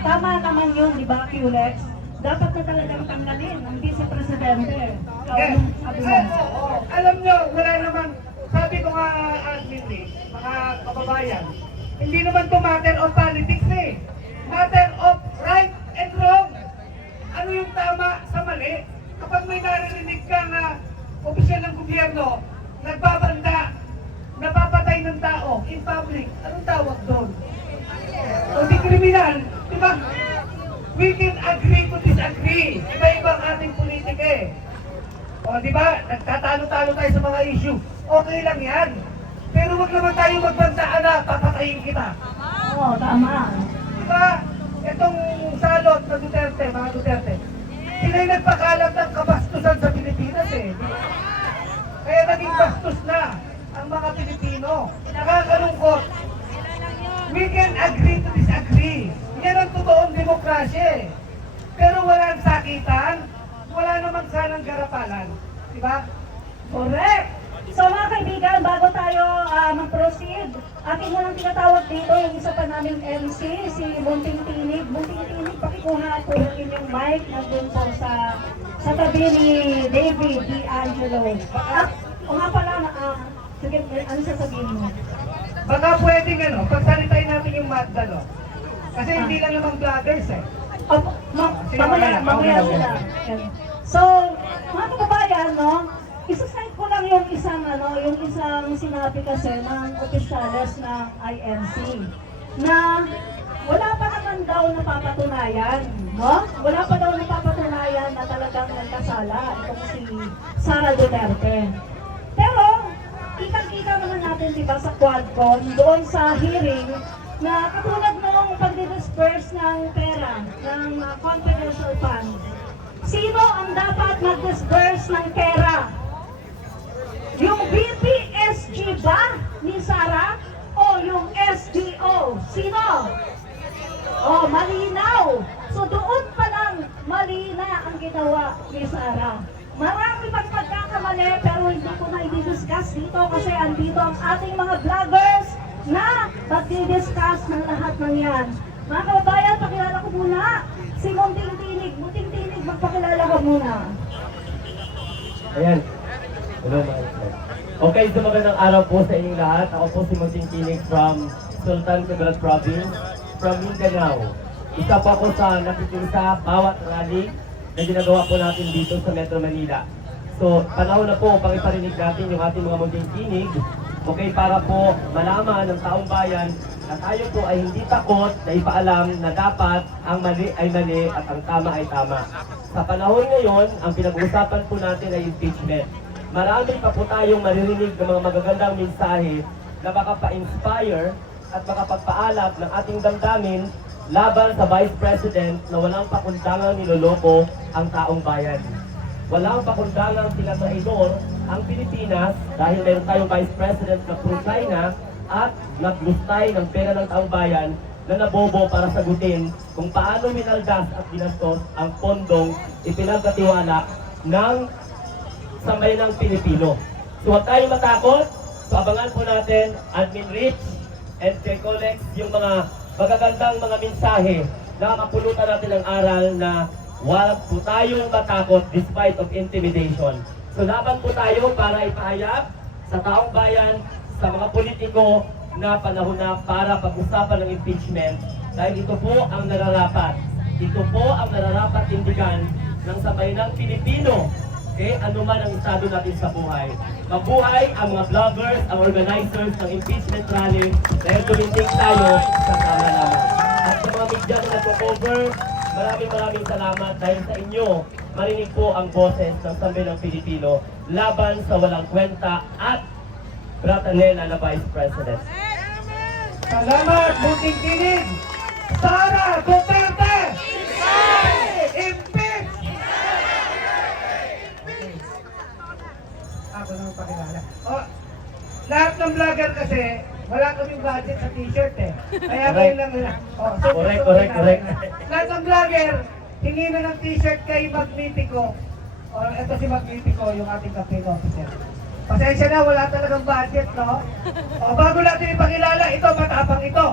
tama naman yun, di ba, QLEX? Dapat na talagang tanggalin ang Vice Presidente. Sabi mo. Alam nyo, wala naman, sabi ko nga, admin mga kababayan, hindi naman to matter of politics matter of right and wrong. Ano yung tama sa mali? Kapag may narinig ka nga opisyal ng gobyerno, nagbabanda, napapatay ng tao in public, anong tawag doon? O di kriminal, di ba? We can agree to disagree. Iba-iba ang ating politika O di ba, nagtatalo-talo tayo sa mga issue. Okay lang yan. Pero wag naman tayo magbandaan na papatayin kita. Oo, tama. Di ba? Itong salot na Duterte, mga Duterte, sila'y nagpakalat ng kabastusan sa Pilipinas Kaya naging bastos na ang mga Pilipino. Nakakalungkot. We can agree to disagree. Yan ang totoong demokrasya Pero walang sakitan, wala namang sanang garapalan. Diba? Correct! So mga kaibigan, bago tayo mag-proceed, ating munang tinatawag dito yung isa pa naming MC, si Bunting Tinig. Bunting Tinig, pakikuha po rin yung mic nandun po sa tabi ni David D'Angelo. O nga pala, sige, ano sasabihin mo? Baka pwedeng pagsalitay natin yung Magdalo. Kasi hindi lang naman vloggers Mamaya sila. So, mga kababayan, isa-cite ko lang yung isang sinabi kasi ng opisyales ng INC na wala pa naman daw napapatunayan, Wala pa daw napapatunayan na talagang nagkasala itong si Sara Duterte. Pero, kitang-kita naman natin, diba, sa Quadcon, doon sa hearing, na katulad noong pag-disperse ng pera, ng confidential funds. Sino ang dapat mag-disperse ng pera? Yung BPSG ba ni Sara o yung SDO? Sino? Oh, malinaw. So doon pa lang mali na ang ginawa ni Sara. Marami pang pagkakamali pero hindi ko na i-discuss dito kasi andito ang ating mga vloggers na pag-discuss ng lahat ng yan. Mga kababayan, pakilala ko muna si Munting Tinig. Munting Tinig, magpakilala ka muna. Ayan. Hello mga friends. Okay, so magandang araw po sa inyong lahat. Ako po si Munting Tinig from Sultan Kudarat Province, from Mindanao. Isa po ako sa nakikinsa bawat rally na ginagawa po natin dito sa Metro Manila. So, panahon na po upang iparinig natin yung ating mga Munting Tinig. Okay, para po malaman ng taong bayan na tayo po ay hindi takot na ipaalam na dapat ang mali ay mali at ang tama ay tama. Sa panahon ngayon, ang pinag-uusapan po natin ay impeachment. Marami pa po tayong maririnig ng mga magagandang mensahe na makapa-inspire at makapagpaalam ng ating damdamin laban sa Vice President na walang pakundangang niloloko ang taong bayan. Walang pakundangang tinatraidor ang Pilipinas dahil meron tayong Vice President na pro-China at naglustay ng pera ng taong bayan na nabobo para sagutin kung paano minaldas at ginastos ang pondong ipinagkatiwala ng sambayanang Pilipino. So huwag tayong matakot. So abangan po natin, Admin Rich and Colex, yung mga magagandang mga mensahe na makapulutan natin ng aral na huwag po tayong matakot despite of intimidation. So laban po tayo para ipahayag sa taong bayan, sa mga politiko na panahon na para pag-usapan ng impeachment dahil ito po ang nararapat. Ito po ang nararapat tindigan ng sambayanang Pilipino. Okay, ano man ang estado natin sa buhay. Mabuhay ang mga vloggers, ang organizers ng impeachment rally dahil tumindig tayo sa tama naman. At sa mga media na nagpo-cover, maraming salamat dahil sa inyo marinig po ang boses ng sambayanang Pilipino laban sa walang kwenta at bratanela na Vice President. Salamat, Bunting Tinig! Sara Duterte! Impeach! Ako naman pakilala. Lahat ng vlogger kasi, wala kaming budget sa t-shirt Kaya kayo lang nila. Correct. Lahat ng vlogger, hingi na ng t-shirt kay Magnitico. Ito si Magnitico, yung ating campaign officer. Pasensya na, wala talagang budget, no? Bago natin ipakilala, ito, matapang ito.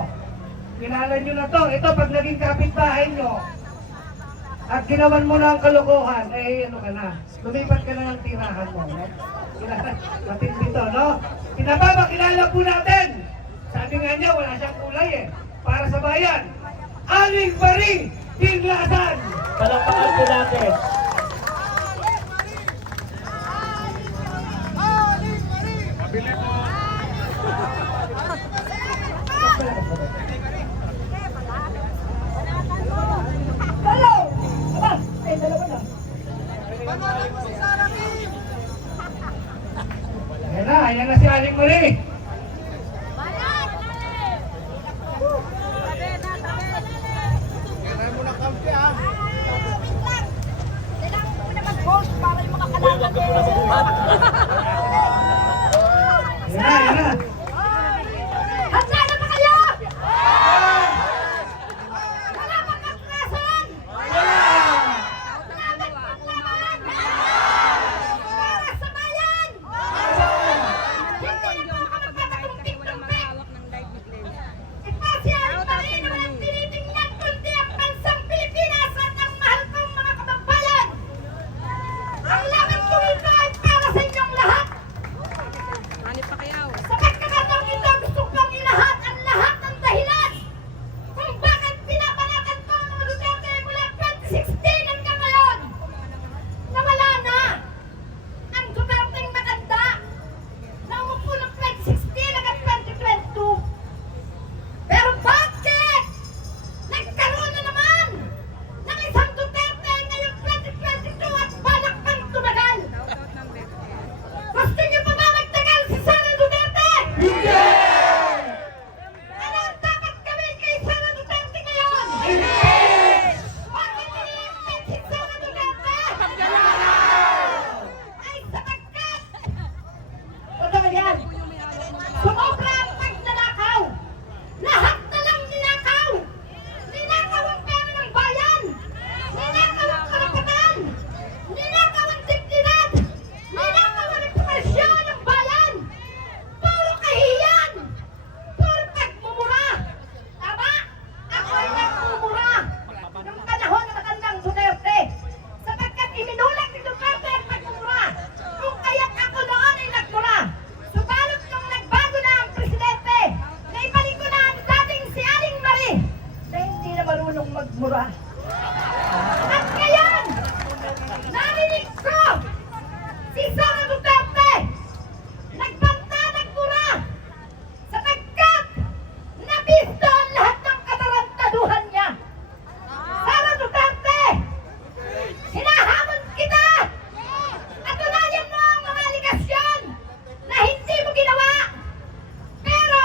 Kilala nyo na to. Ito, pag naging kapitbahay nyo, at ginawan mo na ang kalokohan, eh ano ka na, lumipat ka na ng tirahan mo. No? Matindi to, no? Pinapapakilala po natin. Sabi nga niya, wala siyang kulay eh. Para sa bayan. Aling Marie Tinglasan! Palakpakan po natin. Hello! Aba, eh, dalawa lang. Ayan na si Aling Marie. Ayan na. Handa na ba kayo? Wala bang kaklasan? Wala bang kaklasan? Para sa bayan! Hindi na po ako magpapatumpik-tumpik! Ipasyan pa rin naman ang tinitingnan kundi ang bansang Pilipinas at ang mahal kong mga kababayan! Ang lakad ko ito ay para sa inyong lahat! Sa pagkakataong ito, gusto kong ilahat ang lahat ng dahilan kung bakit pinapanakan ko ang mga Duterte mula 2016 hanggang ngayon. Nawala na ang Duterteng maganda na umupo ng 2016 hanggang 2022. Pero bakit nagkaroon na naman ng isang Duterte ngayong 2022 at balak pang tumagal? Gusto niyo pa ba magtagal si Sara Duterte? Hindi! Ano ang dapat gawin kay Sara Duterte ngayon? Hindi! Bakit nililigpit si Sara Duterte? Ay sapagkat! Totoo yan! Sumobra ang pagnanakaw! Lahat na lang ninakaw! Ninakaw ang pera ng bayan! Ninakaw ang karapatan! Ninakaw ang dignidad! Ninakaw ang represyon ng bayan! Puro kahiyan! Puro pagmumura! Tama! Ako'y nagmumura! Nung panahon ng matandang Duterte! Sapagkat iminulat ni Duterte ang pagmumura! Kung kaya't ako noon ay nagmura! Subalot nung nagbago na ang presidente! Naibalik ko na ang dating si Aling Marie! Na hindi na marunong magmura! At ngayon! Narinig ko! Si Sara Duterte! Nagbanta, nagmura! Sapagkat nabisto ang lahat ng katarantaduhan niya! Sara Duterte! Hinahamon kita! Patunayan mo ang mga aligasyon na hindi mo ginawa! Pero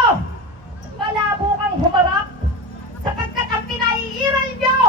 malabo kang humarap sapagkat ang pinaiiral niyo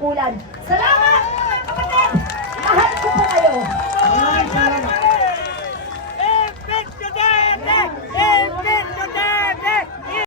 katungkulan. Salamat!